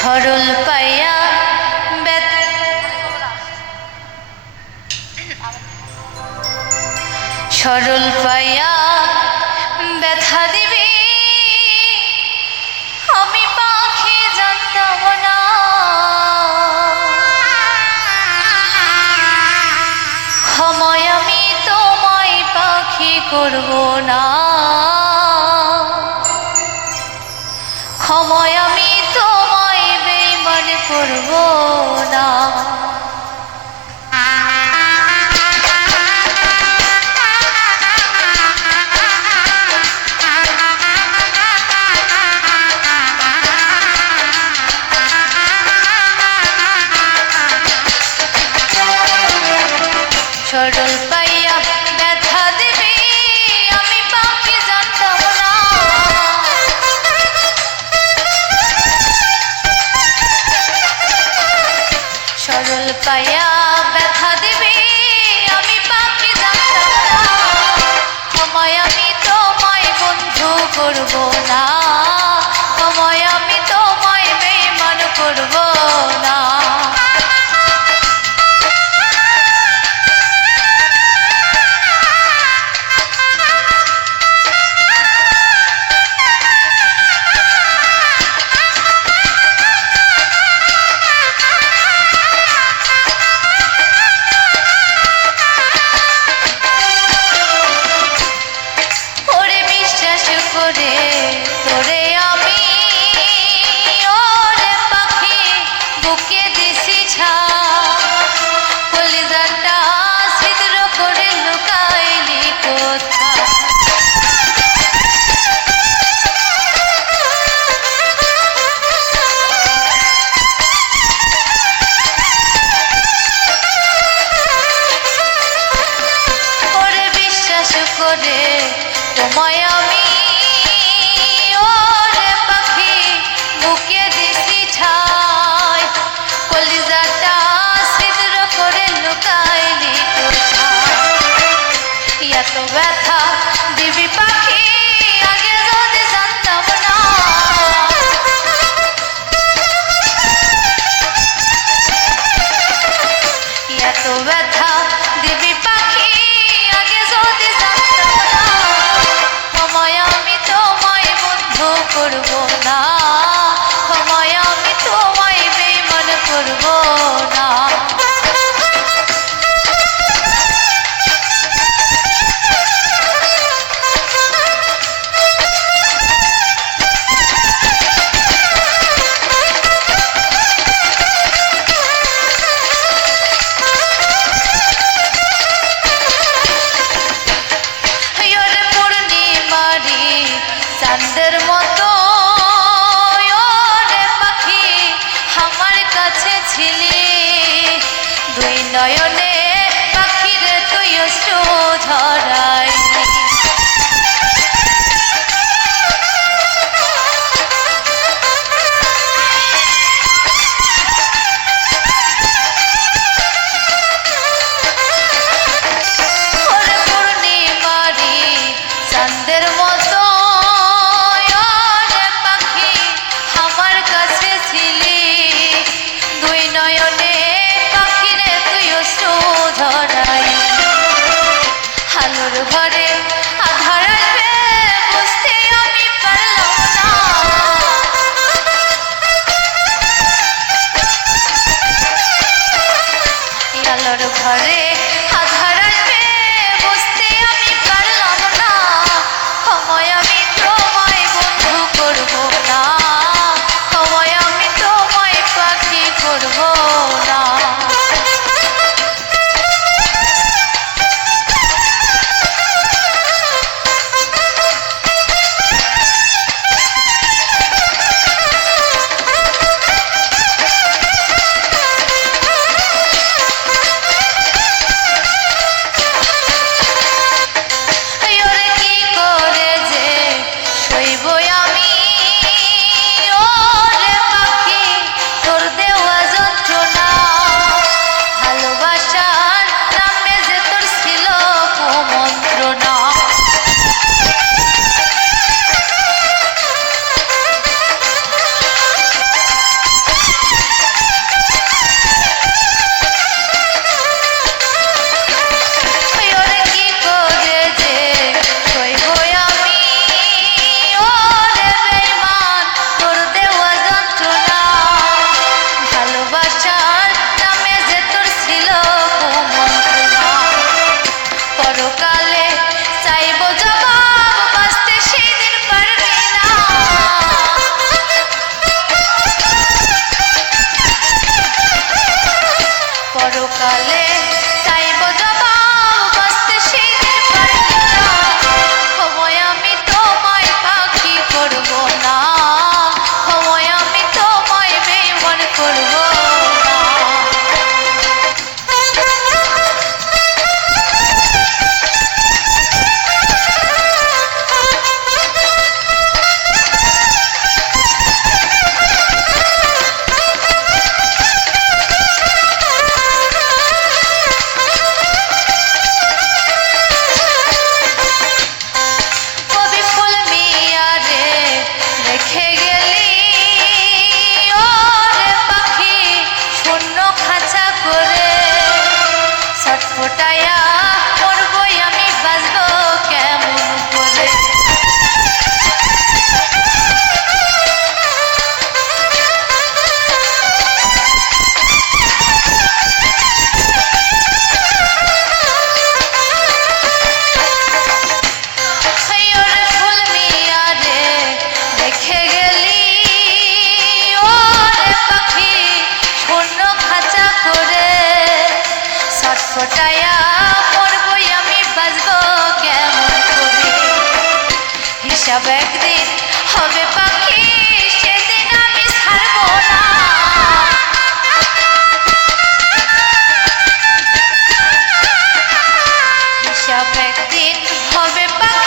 সরল পাইয়া সরল পাইয়া ব্যথা দিবি। আমি পাখি জানতাম না। ক্ষময় আমি তোমায় পাখি করব না। সরল পাইয়া ব্যথা দিবি, আমি পাখি জানতাম না। সরল পাইয়া ব্যথা দিবি, আমি পাখি জানতাম না। সময় আমি তোমায় বন্ধু করব না। সময় আমি তোমায় বেমান করব না। বুকে দিছি ছা এত ব্যথা। দিবি পাখি, আগে যদি জানতাম না। এত ব্যথা দিবি পাখি, আগে যদি জানতাম না। সময় আমি তোমায় বন্ধু করব না। সময় আমি তোমায় বেমান করব না। করে ছটফটায়া হিসাব একদিন হবে পাখি সেদিন আমি ছাড়বো না। হিসাব একদিন হবে পাখি